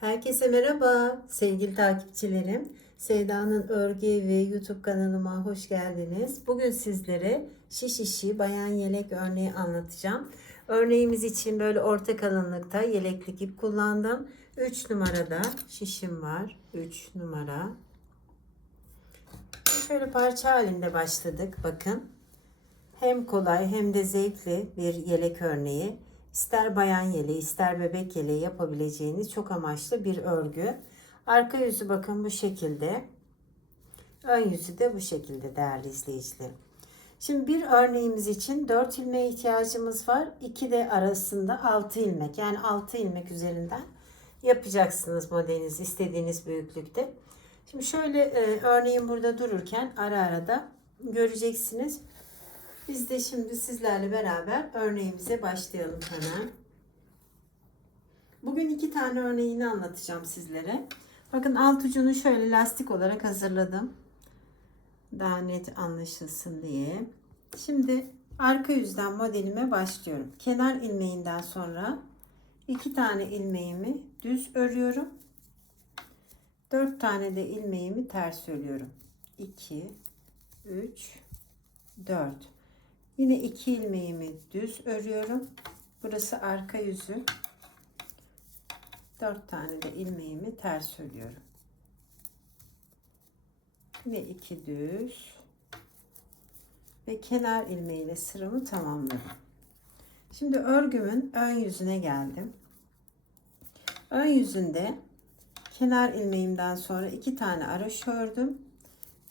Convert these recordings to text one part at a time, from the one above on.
Herkese merhaba sevgili takipçilerim. Sevda'nın örgü ve YouTube kanalıma hoş geldiniz. Bugün sizlere şiş işi bayan yelek örneği anlatacağım. Örneğimiz için böyle orta kalınlıkta yeleklik ip kullandım. 3 numarada şişim var. 3 numara. Şöyle parça halinde başladık. Bakın. Hem kolay hem de zevkli bir yelek örneği. İster bayan yeleği ister bebek yeleği yapabileceğiniz çok amaçlı bir örgü. Arka yüzü bakın bu şekilde. Ön yüzü de bu şekilde değerli izleyicilerim. Şimdi bir örneğimiz için 4 ilmeğe ihtiyacımız var. 2 de arasında 6 ilmek yani 6 ilmek üzerinden yapacaksınız modelinizi istediğiniz büyüklükte. Şimdi şöyle e, örneğin burada dururken ara ara da göreceksiniz. Biz de şimdi sizlerle beraber örneğimize başlayalım hemen. Bugün iki tane örneğini anlatacağım sizlere. Bakın alt ucunu şöyle lastik olarak hazırladım. Daha net anlaşılsın diye. Şimdi arka yüzden modelime başlıyorum. Kenar ilmeğinden sonra iki tane ilmeğimi düz örüyorum. Dört tane de ilmeğimi ters örüyorum. 2 3 4 Yine iki ilmeğimi düz örüyorum. Burası arka yüzü. Dört tane de ilmeğimi ters örüyorum. Yine iki düz ve kenar ilmeğiyle sıramı tamamladım. Şimdi örgümün ön yüzüne geldim. Ön yüzünde kenar ilmeğimden sonra iki tane araş ördüm.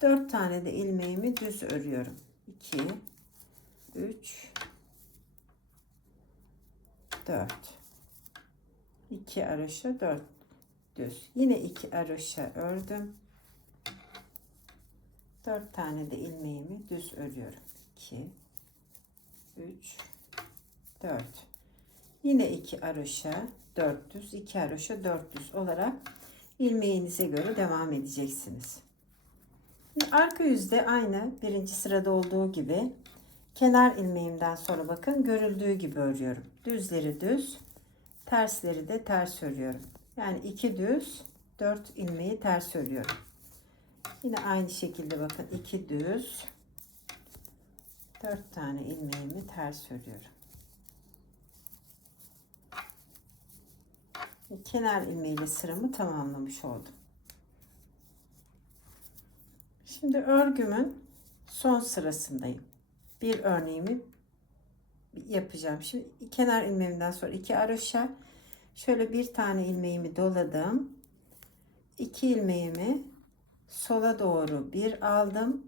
Dört tane de ilmeğimi düz örüyorum. 2 3 4 2 aroşa 4 düz. Yine 2 aroşa ördüm. 4 tane de ilmeğimi düz örüyorum. 2 3 4 yine 2 aroşa 4 düz. 2 aroşa 4 düz olarak ilmeğinize göre devam edeceksiniz. Arka yüzde aynı. Birinci sırada olduğu gibi kenar ilmeğimden sonra bakın görüldüğü gibi örüyorum. Düzleri düz, tersleri de ters örüyorum. Yani iki düz, dört ilmeği ters örüyorum. Yine aynı şekilde bakın iki düz, dört tane ilmeğimi ters örüyorum. Kenar ilmeğiyle sıramı tamamlamış oldum. Şimdi örgümün son sırasındayım bir örneğimi yapacağım. Şimdi kenar ilmeğimden sonra iki aroşa şöyle bir tane ilmeğimi doladım. iki ilmeğimi sola doğru bir aldım.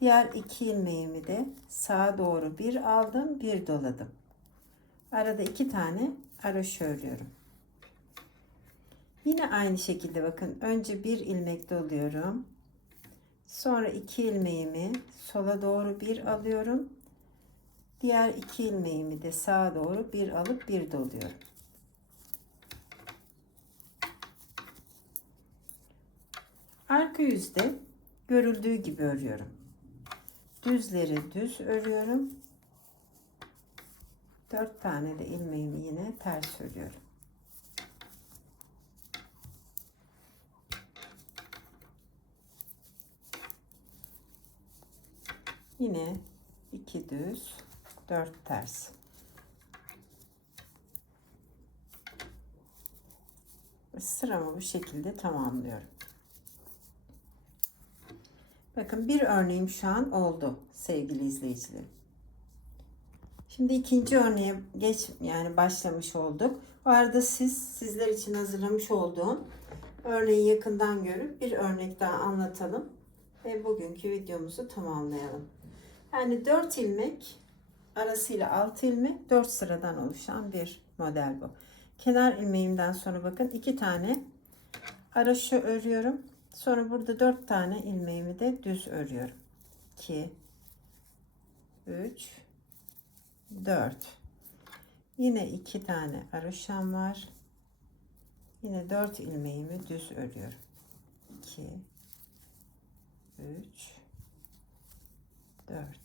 Diğer iki ilmeğimi de sağa doğru bir aldım, bir doladım. Arada iki tane aroşa örüyorum. Yine aynı şekilde bakın önce bir ilmek doluyorum. Sonra iki ilmeğimi sola doğru bir alıyorum. Diğer iki ilmeğimi de sağa doğru bir alıp bir doluyorum. Arka yüzde görüldüğü gibi örüyorum. Düzleri düz örüyorum. Dört tane de ilmeğimi yine ters örüyorum. Yine iki düz, dört ters. Sıramı bu şekilde tamamlıyorum. Bakın bir örneğim şu an oldu sevgili izleyicilerim. Şimdi ikinci örneğe geç yani başlamış olduk. Bu arada siz sizler için hazırlamış olduğum örneği yakından görüp bir örnek daha anlatalım ve bugünkü videomuzu tamamlayalım. Yani 4 ilmek arasıyla 6 ilmek 4 sıradan oluşan bir model bu. Kenar ilmeğimden sonra bakın 2 tane araşı örüyorum. Sonra burada 4 tane ilmeğimi de düz örüyorum. 2 3 4 Yine 2 tane araşam var. Yine 4 ilmeğimi düz örüyorum. 2 3 4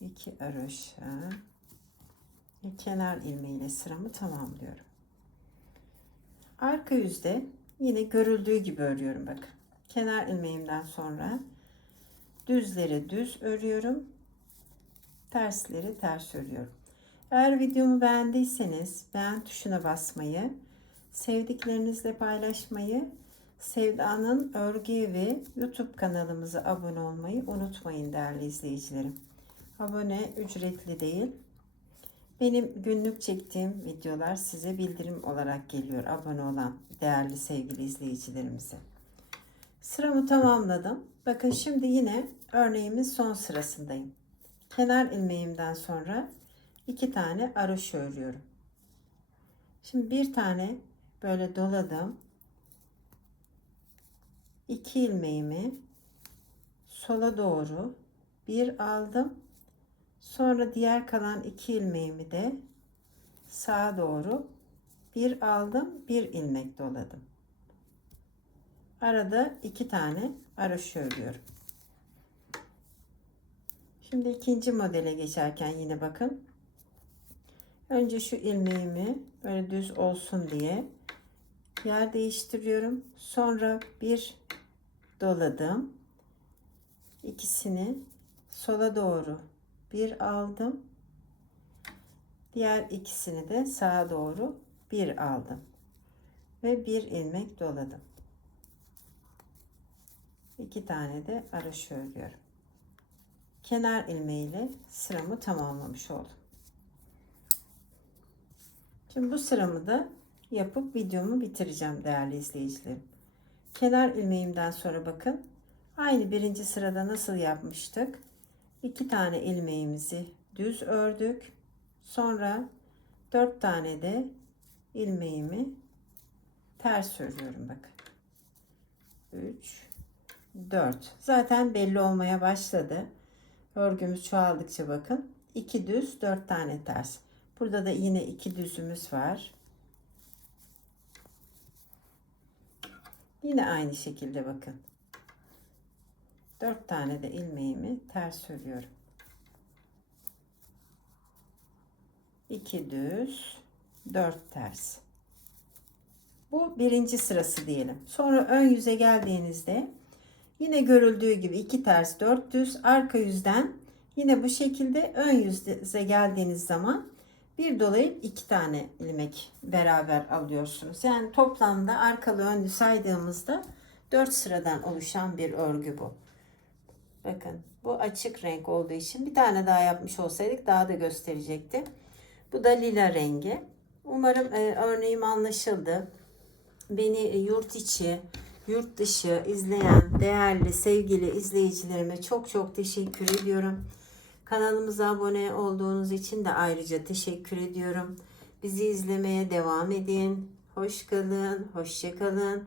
2 aroşa kenar ilmeğiyle sıramı tamamlıyorum. Arka yüzde yine görüldüğü gibi örüyorum bakın. Kenar ilmeğimden sonra düzleri düz örüyorum. Tersleri ters örüyorum. Eğer videomu beğendiyseniz beğen tuşuna basmayı, sevdiklerinizle paylaşmayı, Sevda'nın Örgü Evi YouTube kanalımıza abone olmayı unutmayın değerli izleyicilerim. Abone ücretli değil. Benim günlük çektiğim videolar size bildirim olarak geliyor abone olan değerli sevgili izleyicilerimize. Sıramı tamamladım. Bakın şimdi yine örneğimin son sırasındayım. Kenar ilmeğimden sonra iki tane aroş örüyorum. Şimdi bir tane böyle doladım. İki ilmeğimi sola doğru bir aldım. Sonra diğer kalan iki ilmeğimi de sağa doğru bir aldım, bir ilmek doladım. Arada iki tane araş örüyorum. Şimdi ikinci modele geçerken yine bakın. Önce şu ilmeğimi böyle düz olsun diye yer değiştiriyorum. Sonra bir doladım. İkisini sola doğru bir aldım. Diğer ikisini de sağa doğru bir aldım. Ve bir ilmek doladım. İki tane de araş örüyorum. Kenar ilmeğiyle sıramı tamamlamış oldum. Şimdi bu sıramı da yapıp videomu bitireceğim değerli izleyicilerim. Kenar ilmeğimden sonra bakın aynı birinci sırada nasıl yapmıştık? İki tane ilmeğimizi düz ördük. Sonra dört tane de ilmeğimi ters örüyorum bakın. 3 4 zaten belli olmaya başladı. Örgümüz çoğaldıkça bakın. 2 düz 4 tane ters. Burada da yine iki düzümüz var. Yine aynı şekilde bakın. 4 tane de ilmeğimi ters örüyorum. 2 düz, 4 ters. Bu birinci sırası diyelim. Sonra ön yüze geldiğinizde yine görüldüğü gibi 2 ters, 4 düz, arka yüzden yine bu şekilde ön yüze geldiğiniz zaman bir dolayıp iki tane ilmek beraber alıyorsunuz. Yani toplamda arkalı önlü saydığımızda 4 sıradan oluşan bir örgü bu. Bakın bu açık renk olduğu için bir tane daha yapmış olsaydık daha da gösterecekti. Bu da lila rengi. Umarım e, örneğim anlaşıldı. Beni e, yurt içi, yurt dışı izleyen değerli sevgili izleyicilerime çok çok teşekkür ediyorum. Kanalımıza abone olduğunuz için de ayrıca teşekkür ediyorum. Bizi izlemeye devam edin. Hoş kalın, hoşça kalın.